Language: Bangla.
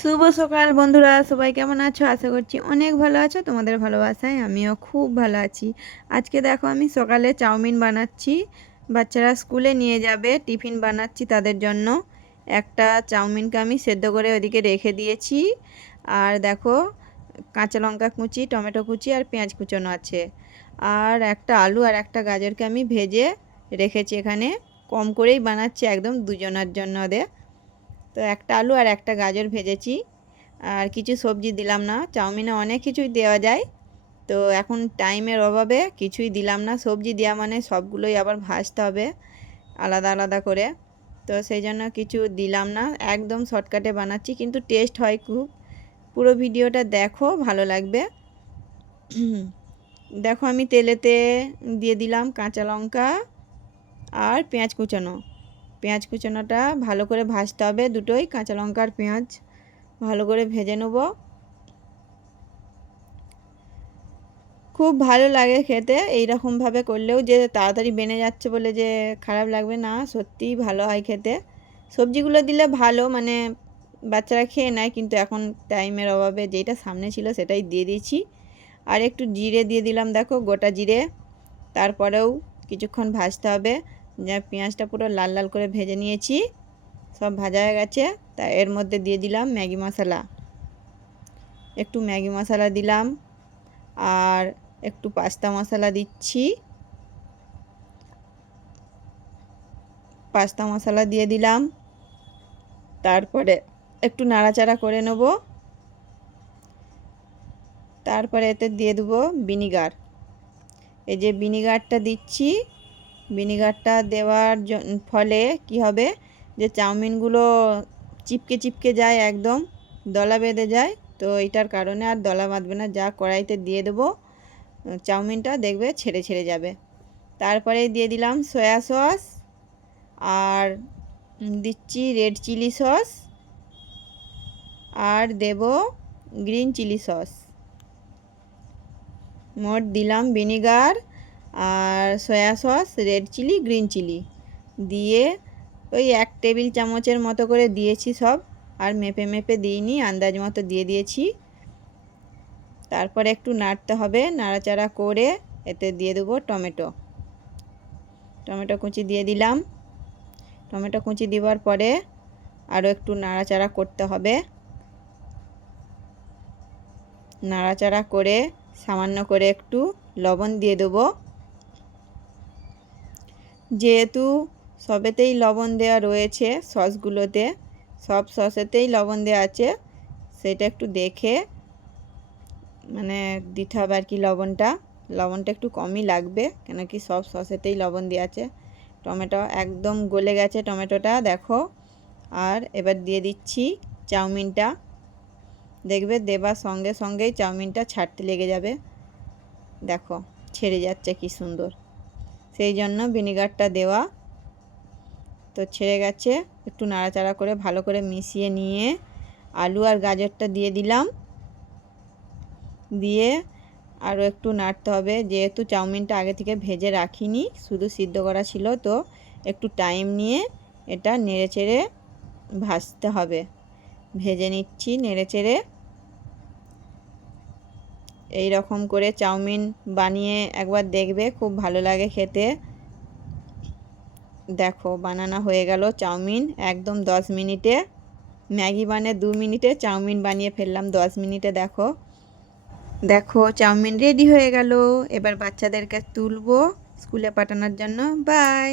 শুভ সকাল বন্ধুরা, সবাই কেমন আছো? আশা করছি অনেক ভালো আছো। তোমাদের ভালোবাসায় আমিও খুব ভালো আছি। আজকে দেখো আমি সকালে চাউমিন বানাচ্ছি। বাচ্চারা স্কুলে নিয়ে যাবে, টিফিন বানাচ্ছি তাদের জন্য। একটা চাউমিনকে আমি সেদ্ধ করে ওদিকে রেখে দিয়েছি। আর দেখো কাঁচা লঙ্কা কুচি, টমেটো কুচি আর পেঁয়াজ কুচোনো আছে। আর একটা আলু আর একটা গাজরকে আমি ভেজে রেখেছি এখানে। কম করেই বানাচ্ছি, একদম দুজনের জন্য ওদের। তো একটা আলু আর একটা গাজর ভেজেছি। আর কিছু সবজি দিলাম না, চাউমিনে অনেক কিছুই দেওয়া যায়। তো এখন টাইমের অভাবে কিছুই দিলাম না। সবজি দেওয়া মানে সবগুলোই আবার ভাজতে হবে আলাদা আলাদা করে। তো সেই জন্য কিছু দিলাম না, একদম শর্টকাটে বানাচ্ছি, কিন্তু টেস্ট হয় খুব। পুরো ভিডিওটা দেখো, ভালো লাগবে। দেখো আমি তেলেতে দিয়ে দিলাম কাঁচা লঙ্কা আর পেঁয়াজ কুচানো। পেঁয়াজ কুচানোটা ভালো করে ভাজতে হবে, দুটোই কাঁচা লঙ্কা আর পেঁয়াজ ভালো করে ভেজে নেব। খুব ভালো লাগে খেতে। এই রকমভাবে করলেও যে তাড়াতাড়ি বেনে যাচ্ছে বলে যে খারাপ লাগবে না, সত্যিই ভালো হয় খেতে। সবজিগুলো দিলে ভালো, মানে বাচ্চারা খেয়ে নেয়, কিন্তু এখন টাইমের অভাবে যেটা সামনে ছিল সেটাই দিয়ে দিয়েছি। আর একটু জিরে দিয়ে দিলাম, দেখো গোটা জিরে। তারপরেও কিছুক্ষণ ভাজতে হবে। যা পেঁয়াজটা পুরো লাল লাল করে ভেজে নিয়েছি, সব ভাজা হয়ে গেছে। তা এর মধ্যে দিয়ে দিলাম ম্যাগি মশলা। একটু ম্যাগি মশলা দিলাম, আর একটু পাস্তা মশলা দিচ্ছি। পাস্তা মশলা দিয়ে দিলাম। তারপরে একটু নাড়াচাড়া করে নেব। তারপরে এতে দিয়ে দেবো ভিনিগার। এই যে ভিনিগারটা দিচ্ছি, ভিনিগারটা দেওয়ার ফলে কি হবে, যে চাউমিনগুলো চিপকে চিপকে যায়, একদম দলা বেঁধে যায়। তো এটার কারণে আর দলা বাঁধবে না। যা কড়াইতে দিয়ে দেবো, চাউমিনটা দেখবে ছেড়ে ছেড়ে যাবে। তারপরে দিয়ে দিলাম সয়া সস, আর দিচ্ছি রেড চিলি সস, আর দেব গ্রিন চিলি সস। মোট দিলাম ভিনিগার আর soya sauce, red chilli, green chilli দিয়ে ওই 1 টেবিল চামচের মতো করে দিয়েছি সব। আর মেপে মেপে দিইনি, আন্দাজ মতো দিয়ে দিয়েছি। তারপরে একটু নাড়তে হবে, নাড়াচাড়া করে এতে দিয়ে দেবো টমেটো। টমেটো কুচি দিয়ে দিলাম। টমেটো কুচি দেওয়ার পরে আরও একটু নাড়াচাড়া করতে হবে। নাড়াচাড়া করে সামান্য করে একটু লবণ দিয়ে দেবো। যেহেতু সবেতেই লবণ দেওয়া রয়েছে, সসগুলোতে সব সসেতেই লবণ দেওয়া আছে, সেটা একটু দেখে মানে দিতে হবে আর কি। লবণটা একটু কমই লাগবে, কেন কি সব সসেতেই লবণ দেওয়া আছে। টমেটো একদম গলে গেছে টমেটোটা, দেখো। আর এবার দিয়ে দিচ্ছি চাউমিনটা। দেখবে দেবার সঙ্গে সঙ্গেই চাউমিনটা ছাড়তে লেগে যাবে, দেখো ছেড়ে যাচ্ছে কি সুন্দর। সেই জন্য ভিনিগারটা দেওয়া। তো ছেড়ে গেছে, একটু নাড়াচাড়া করে ভালো করে মিশিয়ে নিয়ে আলু আর গাজরটা দিয়ে দিলাম। দিয়ে আরও একটু নাড়তে হবে, যেহেতু চাউমিনটা আগে থেকে ভেজে রাখিনি, শুধু সিদ্ধ করা ছিল। তো একটু টাইম নিয়ে এটা নেড়ে চেড়ে ভাজতে হবে। ভেজে নিচ্ছি নেড়ে চেড়ে। এই রকম করে চাউমিন বানিয়ে একবার দেখবে, খুব ভালো লাগে খেতে। দেখো বানানো হয়ে গেল চাউমিন একদম 10 মিনিটে। ম্যাগি বানিয়ে 2 মিনিটে, চাউমিন বানিয়ে ফেললাম 10 মিনিটে। দেখো দেখো চাউমিন রেডি হয়ে গেল। এবার বাচ্চাদেরকে তুলবো স্কুলে পাঠানোর জন্য। বাই।